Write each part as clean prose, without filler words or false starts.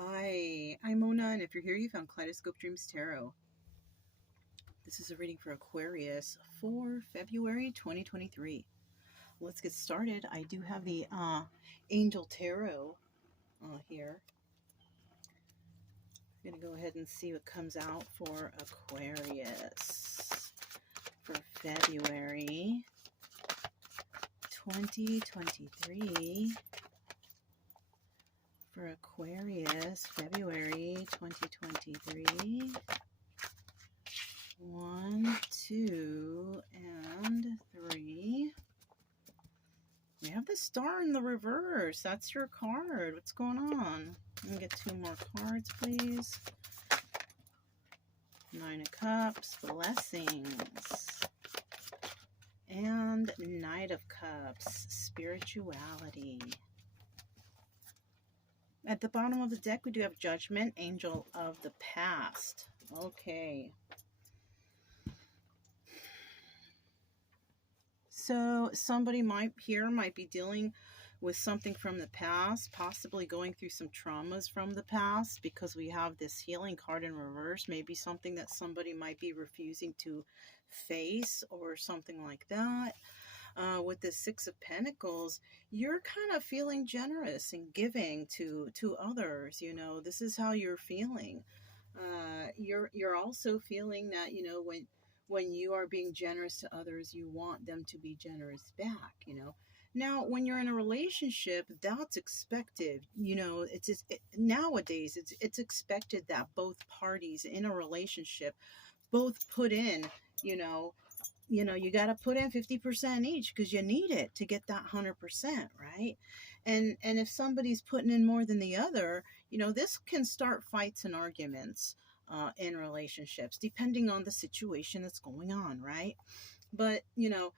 Hi, I'm Mona, and if you're here, you found Kaleidoscope Dreams Tarot. This is a reading for Aquarius for February 2023. Let's get started. I do have the Angel Tarot here. I'm going to go ahead and see what comes out for Aquarius for February 2023. For Aquarius, February 2023. 1, 2, and 3. We have the Star in the reverse. That's your card. What's going on? Let me get 2 more cards, please. 9 of Cups, Blessings. And Knight of Cups, Spirituality. At the bottom of the deck, we do have Judgment, Angel of the Past. Okay. So somebody might be dealing with something from the past, possibly going through some traumas from the past, because we have this Healing card in reverse. Maybe something that somebody might be refusing to face or something like that. With the 6 of Pentacles, you're kind of feeling generous and giving to others. You know, this is how you're feeling. You're also feeling that, you know, when you are being generous to others, you want them to be generous back, you know. Now, when you're in a relationship, that's expected. You know, nowadays it's expected that both parties in a relationship both put in, you know, you got to put in 50% each, because you need it to get that 100%, right? And if somebody's putting in more than the other, you know, this can start fights and arguments in relationships, depending on the situation that's going on, right? But, you know,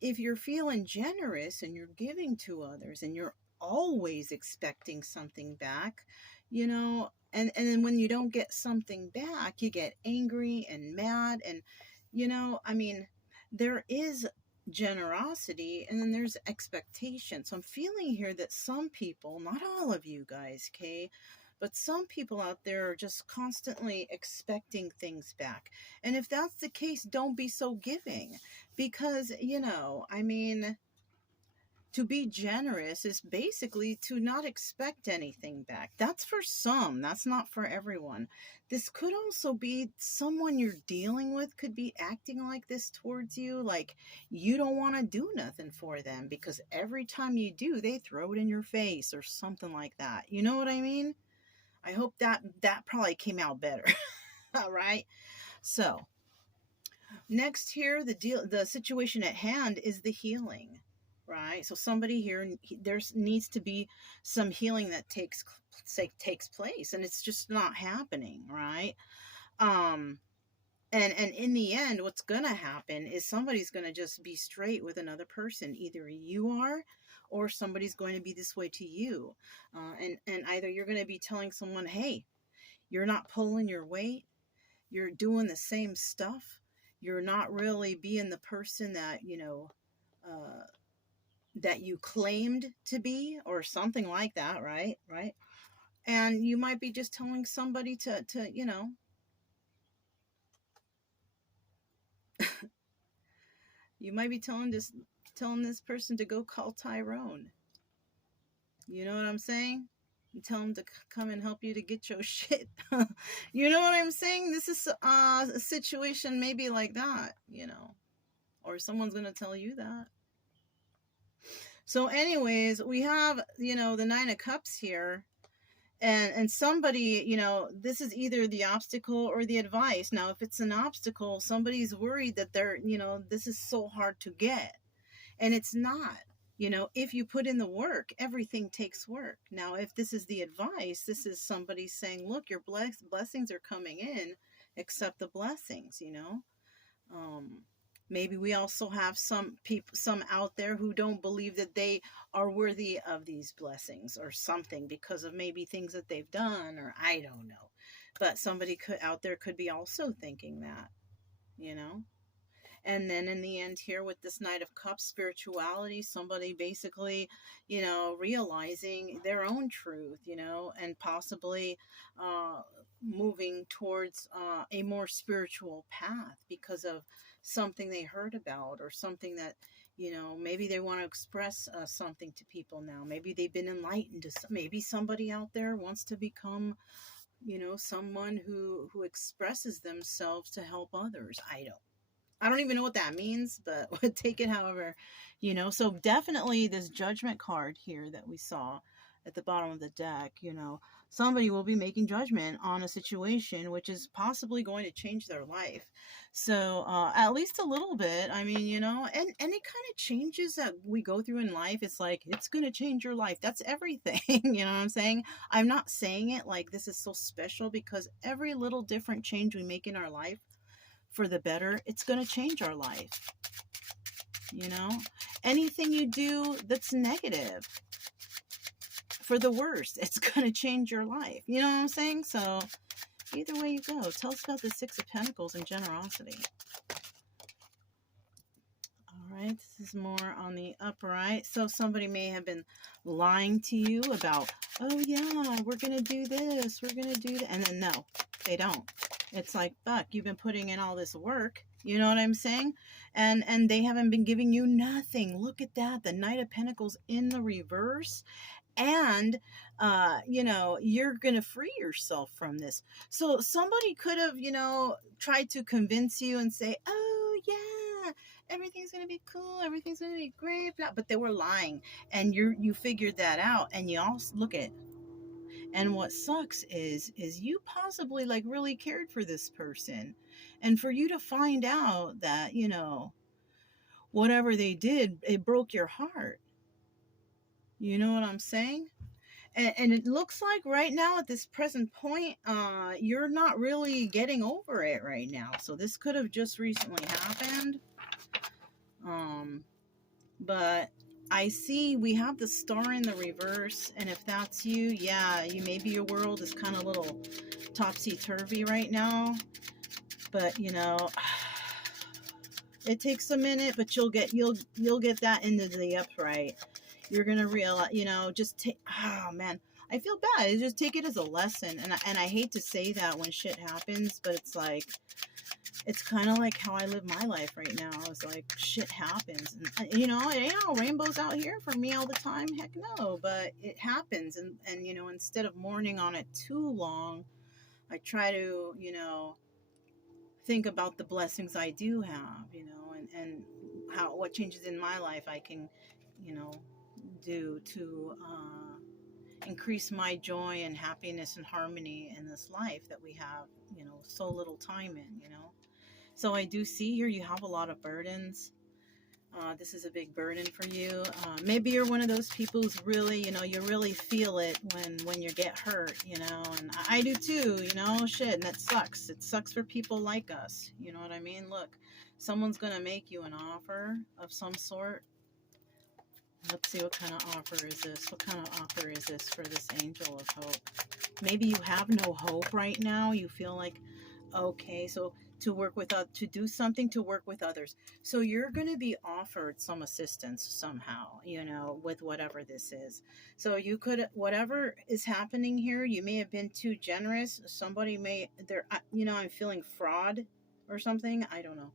if you're feeling generous and you're giving to others and you're always expecting something back, you know, and then when you don't get something back, you get angry and mad. And, you know, I mean, there is generosity and then there's expectation. So I'm feeling here that some people, not all of you guys, okay, but some people out there are just constantly expecting things back. And if that's the case, don't be so giving, because, you know, I mean, to be generous is basically to not expect anything back. That's for some. That's not for everyone. This could also be someone you're dealing with could be acting like this towards you, like you don't want to do nothing for them because every time you do, they throw it in your face or something like that. You know what I mean? I hope that probably came out better. All right. So next here, the situation at hand is the healing, right? So somebody here, there needs to be some healing that takes place, and it's just not happening, right? And in the end, what's gonna happen is somebody's gonna just be straight with another person. Either you are, or somebody's going to be this way to you. And either you're going to be telling someone, hey, you're not pulling your weight, you're doing the same stuff, you're not really being the person that, you know, that you claimed to be, or something like that, right? And you might be just telling somebody to you know, you might be telling this person to go call Tyrone. You know what I'm saying? You tell him to come and help you to get your shit. You know what I'm saying? This is a situation maybe like that, you know. Or someone's going to tell you that. So anyways, we have, you know, the 9 of Cups here. And somebody, you know, this is either the obstacle or the advice. Now, if it's an obstacle, somebody's worried that they're, you know, this is so hard to get. And it's not. You know, if you put in the work, everything takes work. Now, if this is the advice, this is somebody saying, look, your blessings are coming in, accept the blessings, you know. Maybe we also have some out there who don't believe that they are worthy of these blessings or something because of maybe things that they've done, or I don't know. But somebody out there could be also thinking that, you know. And then in the end here with this Knight of Cups, spirituality, somebody basically, you know, realizing their own truth, you know, and possibly moving towards a more spiritual path because of something they heard about, or something that, you know, maybe they want to express something to people now. Maybe they've been enlightened. Maybe somebody out there wants to become, you know, someone who expresses themselves to help others. I don't even know what that means, but take it however, you know. So definitely this Judgment card here that we saw at the bottom of the deck, you know, somebody will be making judgment on a situation which is possibly going to change their life. So at least a little bit. I mean, you know, and any kind of changes that we go through in life, it's like, it's going to change your life. That's everything. You know what I'm saying? I'm not saying it like this is so special, because every little different change we make in our life for the better, it's going to change our life. You know, anything you do that's negative, for the worst, it's going to change your life. You know what I'm saying? So either way you go, tell us about the Six of Pentacles and generosity. All right, this is more on the upright. So somebody may have been lying to you about, oh yeah, we're going to do this, we're going to do that. And then no, they don't. It's like, fuck, you've been putting in all this work. You know what I'm saying? And they haven't been giving you nothing. Look at that. The Knight of Pentacles in the reverse. And, you know, you're going to free yourself from this. So somebody could have, you know, tried to convince you and say, oh, yeah, everything's going to be cool. Everything's going to be great. Blah. But they were lying. And you figured that out. And you all look at, and what sucks is you possibly like really cared for this person. And for you to find out that, you know, whatever they did, it broke your heart. You know what I'm saying? And it looks like right now at this present point, you're not really getting over it right now. So this could have just recently happened. But I see we have the Star in the reverse. And if that's you, yeah, maybe your world is kind of a little topsy-turvy right now. But, you know, it takes a minute, but you'll get that into the upright. You're going to realize, you know, just take, oh man, I feel bad. Just take it as a lesson. And I hate to say that when shit happens, but it's like, it's kind of like how I live my life right now. It's like, shit happens. And, you know, it ain't all rainbows out here for me all the time. Heck no, but it happens. And you know, instead of mourning on it too long, I try to, you know, think about the blessings I do have, you know, and what changes in my life I can, you know, do to increase my joy and happiness and harmony in this life that we have, you know, so little time in, you know. So I do see here you have a lot of burdens. This is a big burden for you. Maybe you're one of those people who's really, you know, you really feel it when you get hurt, you know, and I do too, you know, shit, and that sucks. It sucks for people like us, you know what I mean? Look, someone's going to make you an offer of some sort. Let's see, what kind of offer is this? What kind of offer is this for this Angel of Hope? Maybe you have no hope right now. You feel like, okay, so to work with, to do something to work with others. So you're going to be offered some assistance somehow, you know, with whatever this is. So you could, whatever is happening here, you may have been too generous. Somebody may, you know, I'm feeling fraud or something. I don't know.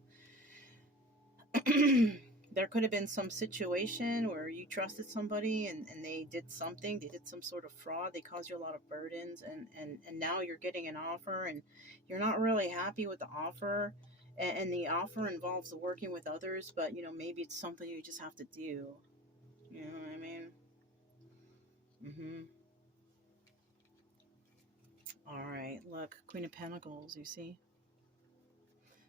There could have been some situation where you trusted somebody and they did something, they did some sort of fraud, they caused you a lot of burdens, and now you're getting an offer and you're not really happy with the offer, and the offer involves working with others, but you know, maybe it's something you just have to do. You know what I mean? All right, look, Queen of Pentacles, you see?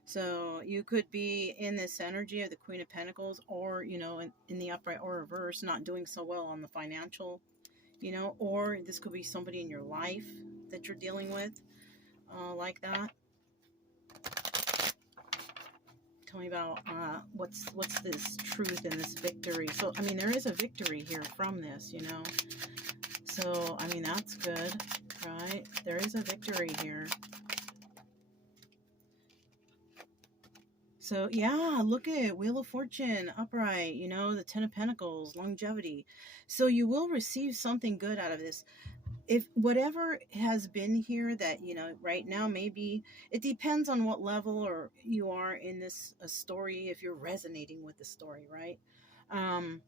So you could be in this energy of the Queen of Pentacles, or, you know, in the upright or reverse, not doing so well on the financial, you know, or this could be somebody in your life that you're dealing with like that. Tell me about what's this truth and this victory. So, I mean, there is a victory here from this, you know. So, I mean, that's good, right? There is a victory here. So yeah, look at it. Wheel of Fortune, upright, you know, the Ten of Pentacles, longevity. So you will receive something good out of this. If whatever has been here that, you know, right now, maybe it depends on what level or you are in this story, if you're resonating with the story, right? Um,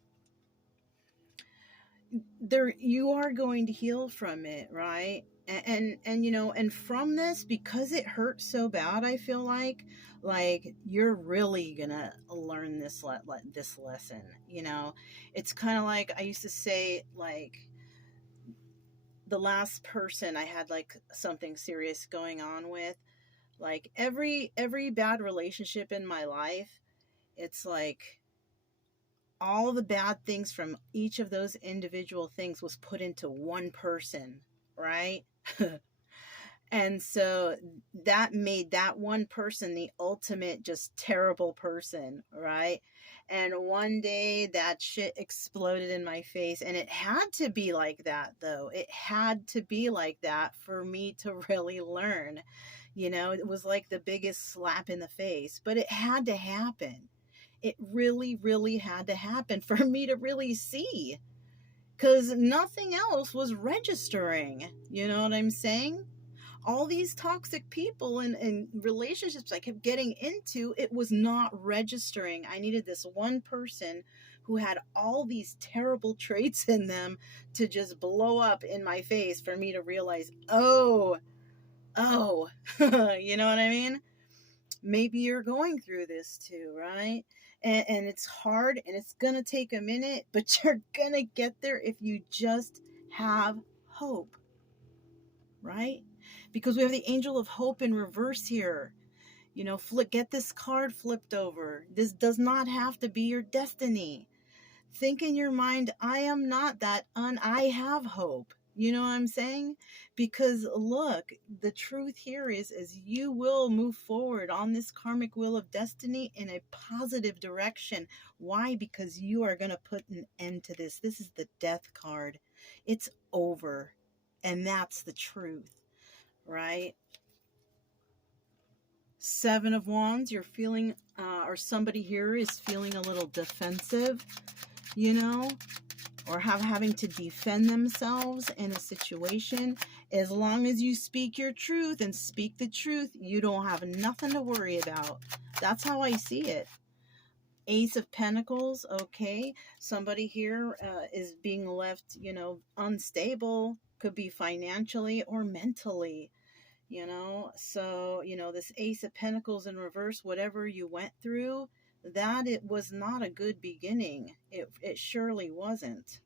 there you are going to heal from it, right? And you know, and from this, because it hurt so bad, I feel like you're really gonna learn this lesson, you know. It's kind of like I used to say, like, the last person I had like something serious going on with, like every bad relationship in my life, it's like all the bad things from each of those individual things was put into one person, right? And so that made that one person the ultimate just terrible person, right? And one day that shit exploded in my face, and it had to be like that, though. It had to be like that for me to really learn. You know, it was like the biggest slap in the face, but it had to happen. It really, really had to happen for me to really see, because nothing else was registering. You know what I'm saying? All these toxic people and relationships I kept getting into, it was not registering. I needed this one person who had all these terrible traits in them to just blow up in my face for me to realize, oh, you know what I mean? Maybe you're going through this too, right? And it's hard and it's gonna take a minute, but you're gonna get there if you just have hope, right? Because we have the angel of hope in reverse here. You know, get this card flipped over. This does not have to be your destiny. Think in your mind, I am not that I have hope. You know what I'm saying? Because look, the truth here is you will move forward on this karmic wheel of destiny in a positive direction. Why? Because you are going to put an end to this. This is the death card. It's over. And that's the truth, right? Seven of Wands, you're feeling, or somebody here is feeling a little defensive, you know, or having to defend themselves in a situation. As long as you speak your truth and speak the truth, you don't have nothing to worry about. That's how I see it. Ace of Pentacles, okay. Somebody here is being left, you know, unstable. Could be financially or mentally, you know. So, you know, this Ace of Pentacles in reverse, whatever you went through, that it was not a good beginning. It surely wasn't.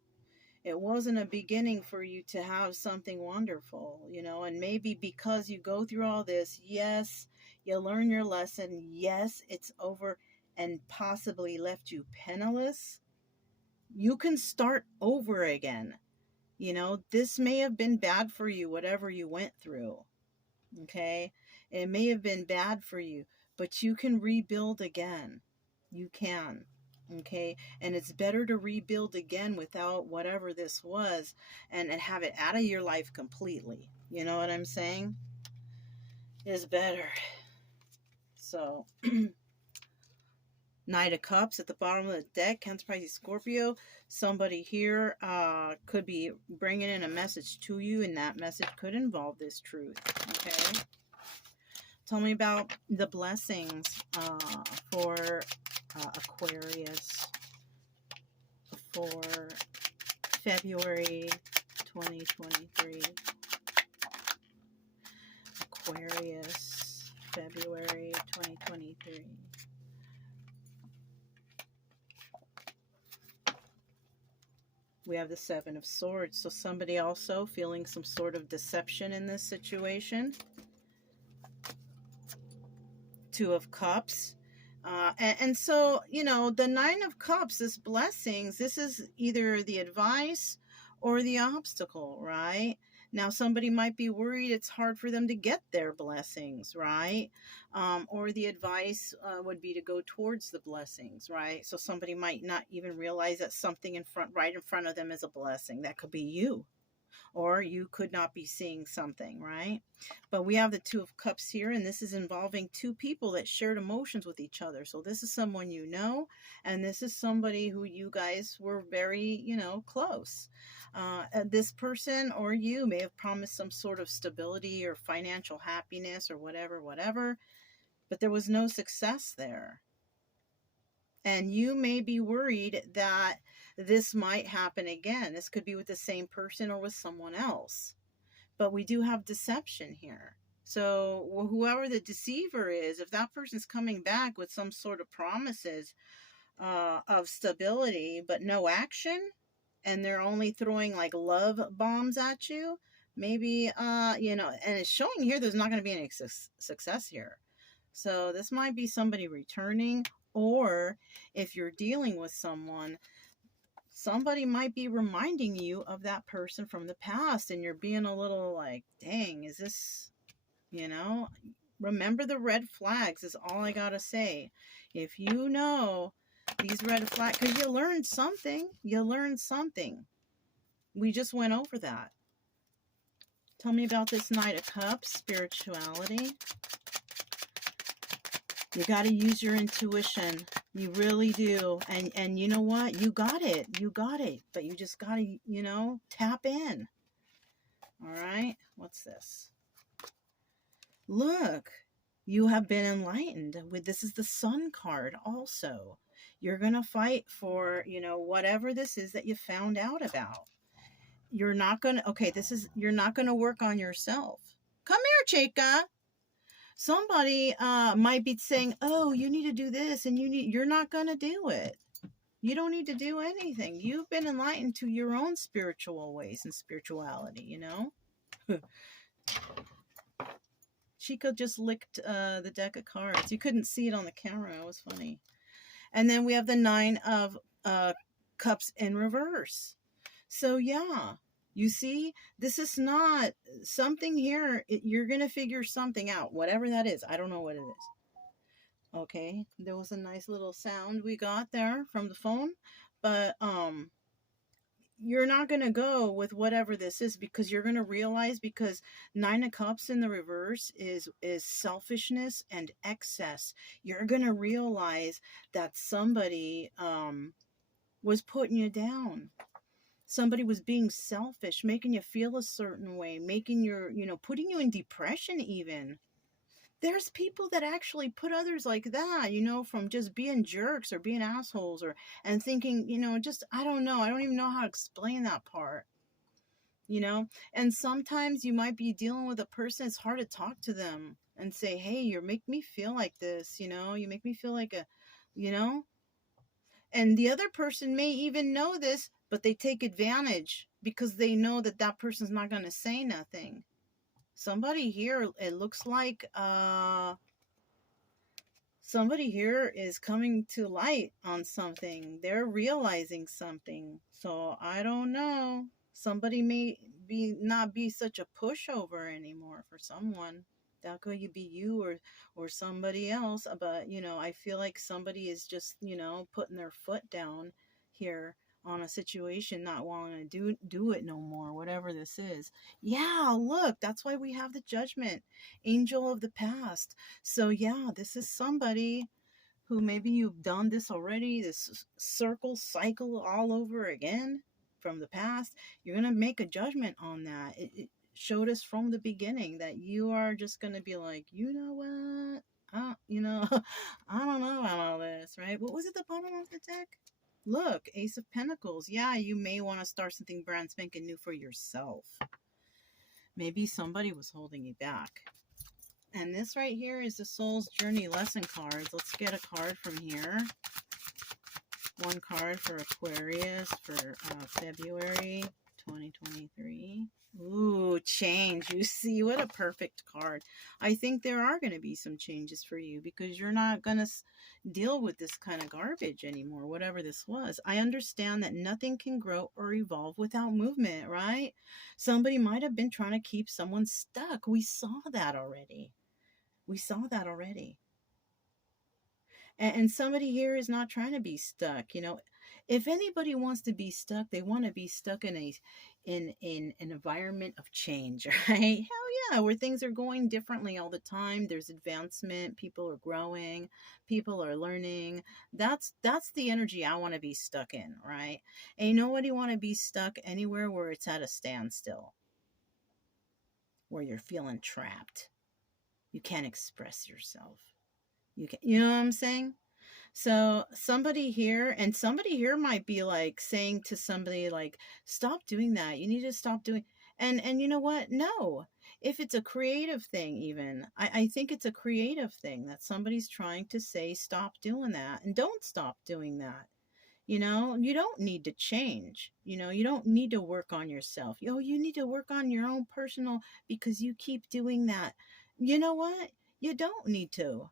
It wasn't a beginning for you to have something wonderful, you know. And maybe because you go through all this, yes, you learn your lesson, yes, it's over, and possibly left you penniless, you can start over again. You know, this may have been bad for you, whatever you went through. Okay, it may have been bad for you, but you can rebuild again. You can. Okay, and it's better to rebuild again without whatever this was, and have it out of your life completely. You know what I'm saying? Is better. So Knight of Cups at the bottom of the deck, Cancer, Pisces, Scorpio. Somebody here could be bringing in a message to you, and that message could involve this truth. Okay, tell me about the blessings for Aquarius for February 2023. Aquarius, February 2023. We have the Seven of Swords. So somebody also feeling some sort of deception in this situation. Two of Cups. And so, you know, the Nine of Cups is blessings. This is either the advice or the obstacle, right? Now, somebody might be worried it's hard for them to get their blessings, right? Or the advice would be to go towards the blessings, right? So somebody might not even realize that something right in front of them is a blessing. That could be you. or you could not be seeing something, right? But we have the Two of Cups here, and this is involving two people that shared emotions with each other. So this is someone you know, and this is somebody who you guys were very, close. This person or you may have promised some sort of stability or financial happiness or whatever, but there was no success there. And you may be worried that this might happen again. This could be with the same person or with someone else. But we do have deception here. So whoever the deceiver is, if that person's coming back with some sort of promises of stability, but no action, and they're only throwing like love bombs at you, maybe, and it's showing here there's not going to be any success here. So this might be somebody returning, or if you're dealing with someone, somebody might be reminding you of that person from the past, and you're being a little like, dang, is this, remember the red flags is all I gotta say. If you know these red flags, because you learned something. We just went over that. Tell me about this Knight of Cups, spirituality. You got to use your intuition. You really do. And you know what? You got it. But you just got to, tap in. All right. What's this? Look, you have been enlightened. This is the Sun card also. You're going to fight for, whatever this is that you found out about. You're not going to, you're not going to work on yourself. Come here, Chica. Somebody might be saying, oh, you need to do this, and you're not going to do it. You don't need to do anything. You've been enlightened to your own spiritual ways and spirituality, Chica just licked the deck of cards. You couldn't see it on the camera. It was funny. And then we have the Nine of Cups in reverse. So, yeah. You see, this is not something here. You're going to figure something out, whatever that is. I don't know what it is. Okay, there was a nice little sound we got there from the phone. But you're not going to go with whatever this is, because you're going to realize, because Nine of Cups in the reverse is selfishness and excess. You're going to realize that somebody was putting you down. Somebody was being selfish, making you feel a certain way, making your, putting you in depression even. There's people that actually put others like that, from just being jerks or being assholes, and thinking, just, I don't know. I don't even know how to explain that part, And sometimes you might be dealing with a person. It's hard to talk to them and say, hey, you make me feel like this, you make me feel like and the other person may even know this, but they take advantage because they know that that person's not going to say nothing. Somebody here, it looks like somebody here is coming to light on something. They're realizing something. So I don't know. Somebody may not be such a pushover anymore for someone. That could be you or somebody else, but I feel like somebody is just putting their foot down here on a situation, not wanting to do it no more, whatever this is. Yeah, look, that's why we have the Judgment, Angel of the Past. So yeah, this is somebody who maybe you've done this already, this cycle all over again from the past. You're gonna make a judgment on that. It showed us from the beginning that you are just going to be like, you know what? I don't know about all this, right? What was at the bottom of the deck? Look, Ace of Pentacles. Yeah, you may want to start something brand spanking new for yourself. Maybe somebody was holding you back. And this right here is the Soul's Journey lesson cards. Let's get a card from here. One card for Aquarius for February 2023. Ooh, change. You see, what a perfect card. I think there are going to be some changes for you, because you're not going to deal with this kind of garbage anymore, whatever this was. I understand that nothing can grow or evolve without movement, right? Somebody might have been trying to keep someone stuck. We saw that already. And somebody here is not trying to be stuck. If anybody wants to be stuck, they want to be stuck in in an environment of change, right? Hell yeah, where things are going differently all the time. There's advancement, people are growing, people are learning. That's the energy I want to be stuck in, right? Ain't nobody want to be stuck anywhere where it's at a standstill, where you're feeling trapped. You can't express yourself. You know what I'm saying? So somebody here might be like saying to somebody like, stop doing that. You need to stop doing, and you know what? No. If it's a creative thing, even I think it's a creative thing that somebody's trying to say, stop doing that and don't stop doing that. You don't need to change. You don't need to work on yourself. You need to work on your own personal because you keep doing that. You know what? You don't need to.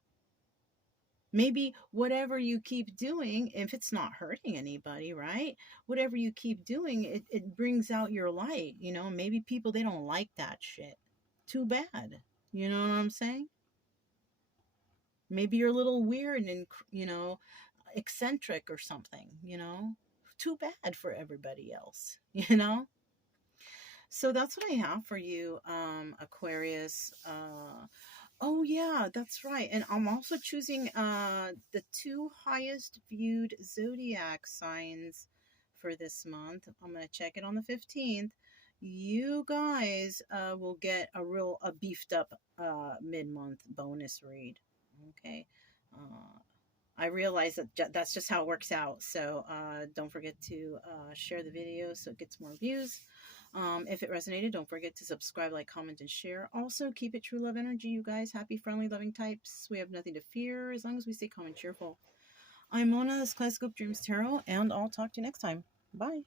Maybe whatever you keep doing, if it's not hurting anybody, right? Whatever you keep doing, it brings out your light. Maybe people, they don't like that shit. Too bad. You know what I'm saying? Maybe you're a little weird and, eccentric or something. Too bad for everybody else, you know? So that's what I have for you, Aquarius. Oh yeah, that's right. And I'm also choosing the two highest viewed zodiac signs for this month. I'm gonna check it on the 15th. You guys will get a beefed up mid-month bonus read. Okay. I realize that that's just how it works out. So don't forget to share the video so it gets more views. If it resonated, don't forget to subscribe, like, comment, and share. Also, keep it true love energy, you guys. Happy, friendly, loving types. We have nothing to fear as long as we stay calm and cheerful. I'm Mona, this Kaleidoscope Dreams Tarot, and I'll talk to you next time. Bye.